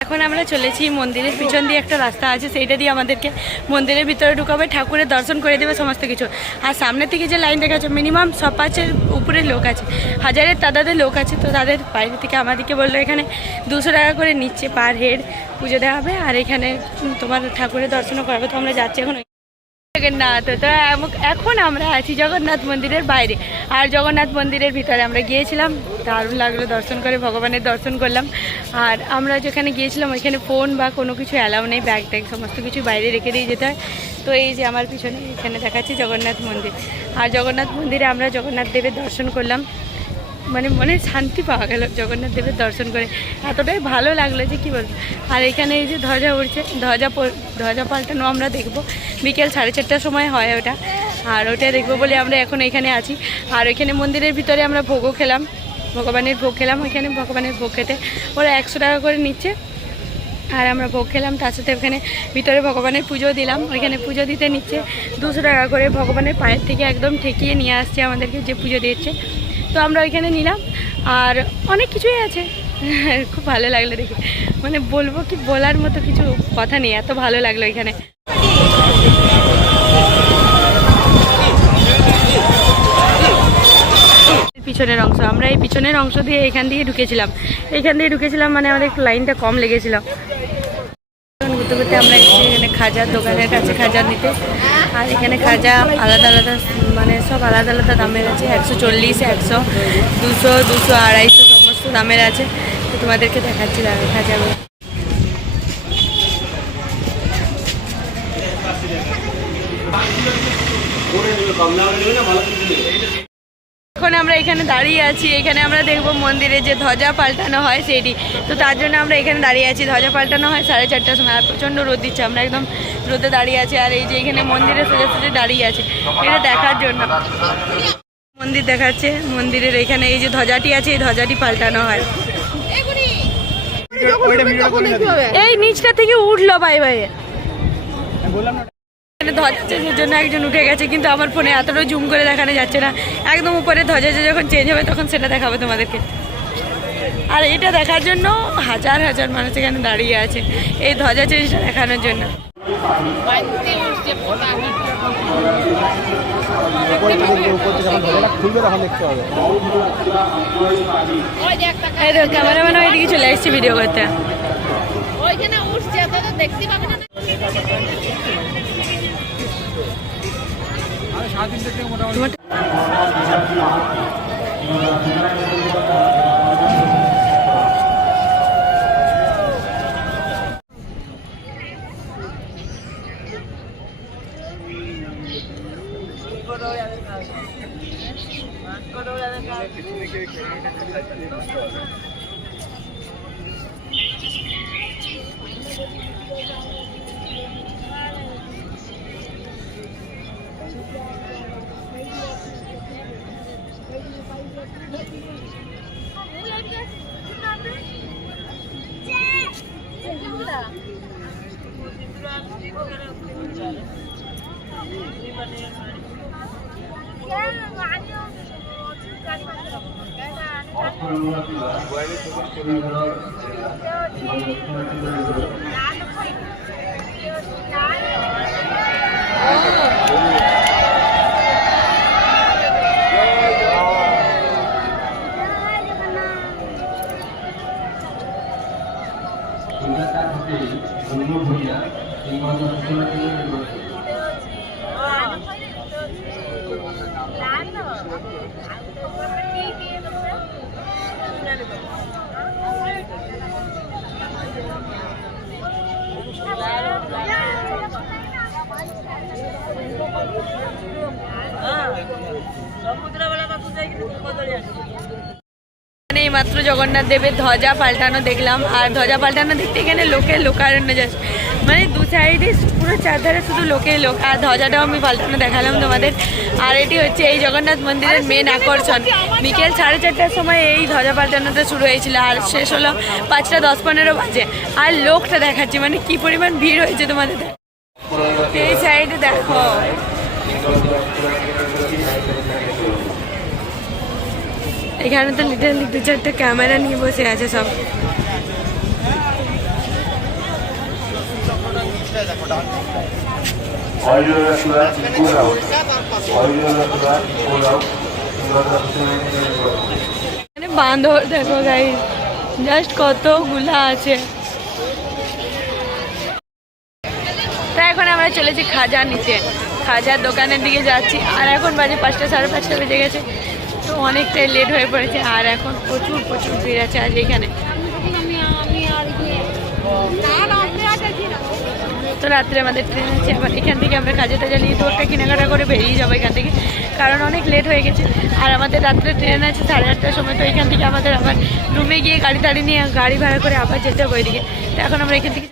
এখন আমরা চলেছি মন্দিরের পিছন দিয়ে একটা রাস্তা আছে, সেইটা দিয়ে আমাদেরকে মন্দিরের ভিতরে ঢুকাবে, ঠাকুরের দর্শন করে দেবে সমস্ত কিছু। আর সামনে থেকে যে লাইন দেখা যাচ্ছে মিনিমাম 5,000 উপরে লোক আছে, হাজারের তাদের লোক আছে। তো তাদের বাইরে থেকে আমাদেরকে বললো এখানে 200 টাকা করে নিচ্ছে পার হেড, পুজো দেওয়া হবে আর এখানে তোমার ঠাকুরের দর্শনও করাবে। তো আমরা যাচ্ছি এখন জগন্নাথ। তো এখন আমরা আছি জগন্নাথ মন্দিরের বাইরে, আর জগন্নাথ মন্দিরের ভিতরে আমরা গিয়েছিলাম, দারুণ লাগলো দর্শন করে, ভগবানের দর্শন করলাম। আর আমরা যেখানে গিয়েছিলাম ওইখানে ফোন বা কোনো কিছু অ্যালাউ নেই, ব্যাগ ট্যাগ সমস্ত কিছু বাইরে রেখে দিয়ে যেতে হয়। তো এই যে আমার পিছনে এখানে দেখাচ্ছি জগন্নাথ মন্দির, আর জগন্নাথ মন্দিরে আমরা জগন্নাথ দেবের দর্শন করলাম, মানে মনে শান্তি পাওয়া গেল জগন্নাথ দেবের দর্শন করে, এতটাই ভালো লাগলো যে কী বলবো। আর এখানে এই যে ধ্বজা উঠছে, ধ্বজা পাল্টানো আমরা দেখবো বিকেল 4:30টার সময় হয় ওটা, আর ওটা দেখবো বলে আমরা এখন এখানে আছি। আর ওইখানে মন্দিরের ভিতরে আমরা ভোগও খেলাম, ভগবানের ভোগ খেলাম। ওইখানে ভগবানের ভোগ খেতে ওরা 100 টাকা করে নিচ্ছে, আর আমরা ভোগ খেলাম, তার সাথে ওখানে ভিতরে ভগবানের পুজো দিলাম। ওইখানে পুজো দিতে নিচ্ছে 200 টাকা করে, ভগবানের পায়ের থেকে একদম ঠেকিয়ে নিয়ে আসছে আমাদেরকে যে পুজো দিচ্ছে। তো আমরা ওইখানে নিলাম, আর অনেক কিছুই আছে, খুব ভালো লাগলো দেখে, মানে বলবো কি, বলার মতো কিছু কথা নেই, এত ভালো লাগলো এখানে। পিছনের অংশ, আমরা এই পিছনের অংশ দিয়ে এখান দিয়ে ঢুকেছিলাম, মানে আমাদের একটু লাইনটা কম লেগেছিল। ঘুরতে ঘুরতে আমরা এসেছি এখানে খাজার দোকানের কাছে খাজা নিতে, আর এখানে খাজা আলাদা আলাদা, মানে সব আলাদা আলাদা দামের আছে, 140, 100, 200, 250, সমস্ত দামের আছে। তো তোমাদেরকে দেখাচ্ছি খাজাগুলো। এখন আমরা এখানে দাঁড়িয়ে আছি, এখানে আমরা দেখবো মন্দিরে যে ধ্বজা পাল্টানো হয় সেইটি। তো তার জন্য আমরা এখানে দাঁড়িয়ে আছি, ধ্বজা পাল্টানো হয় 4:30টার সময়, আর প্রচণ্ড রোদ দিচ্ছে, আমরা একদম রোদে দাঁড়িয়ে আছি। আর এই যে এখানে মন্দিরে সোজা দাঁড়িয়ে আছে এটা দেখার জন্য, মন্দির দেখাচ্ছে। মন্দিরের এখানে এই যে ধ্বজাটি আছে, এই ধ্বজাটি পাল্টানো হয়। এই নিচটা থেকে উঠলো ভাই ধ্বজার জন্য একজন উঠে গেছে, কিন্তু আমার ফোনে এতটা জুম করে দেখানো যাচ্ছে না, একদম উপরে ধ্বজা যখন চেঞ্জ হবে তখন সেটা দেখাবো তোমাদেরকে। আর এটা দেখার জন্য হাজার হাজার মানুষ এখানে দাঁড়িয়ে আছে, এই ধ্বজা চেঞ্জটা দেখানোর জন্য। ক্যামেরাম্যান ওইদিকে চলে এসেছি ভিডিও করতে। মাত্র জগন্নাথ দেবের ধ্বজা পাল্টানো দেখলাম, আর ধ্বজা পাল্টানো দেখতে এখানে লোকারণ্য যাচ্ছে, মানে দু সাইডে পুরো চারধারে শুধু লোক, আর ধ্বজাটাও আমি পাল্টানো দেখালাম তোমাদের। আর এটি হচ্ছে এই জগন্নাথ মন্দিরের মেন আকর্ষণ। বিকেল 4:30টার সময় এই ধ্বজা পাল্টানোটা শুরু হয়েছিল, আর শেষ হলো 5টা 10-15 বাজে। আর লোকটা দেখাচ্ছি, মানে কি পরিমাণ ভিড় হয়েছে তোমাদের, এই সাইডে দেখো। এখানে তো লিটারালি 2-4টা ক্যামেরা নিয়ে বসে আছে সব। বাঁদর দেখো গাইস, জাস্ট কতগুলা আছে। তাই এখন আমরা চলেছি খাজা নিচে, খাজার দোকানের দিকে যাচ্ছি। আর এখন বাজে 5টা, সাড়ে 5টা বেজে গেছে, তো অনেকটাই লেট হয়ে পড়েছে। আর এখন প্রচুর প্রচুর ভিড় আছে আজ এখানে। তো রাত্রে আমাদের ট্রেন আছে, আবার এখান থেকে আমরা খাজা টাজা নিয়ে একটা কেনাকাটা করে বেরিয়ে যাবো এখান থেকে, কারণ অনেক লেট হয়ে গেছে। আর আমাদের রাত্রে ট্রেন আছে 8:30টার সময়, তো এখান থেকে আমাদের আবার রুমে গিয়ে গাড়ি টাড়ি নিয়ে গাড়ি ভাড়া করে আবার যেতে হবে ওইদিকে। তো এখন আমরা এখান থেকে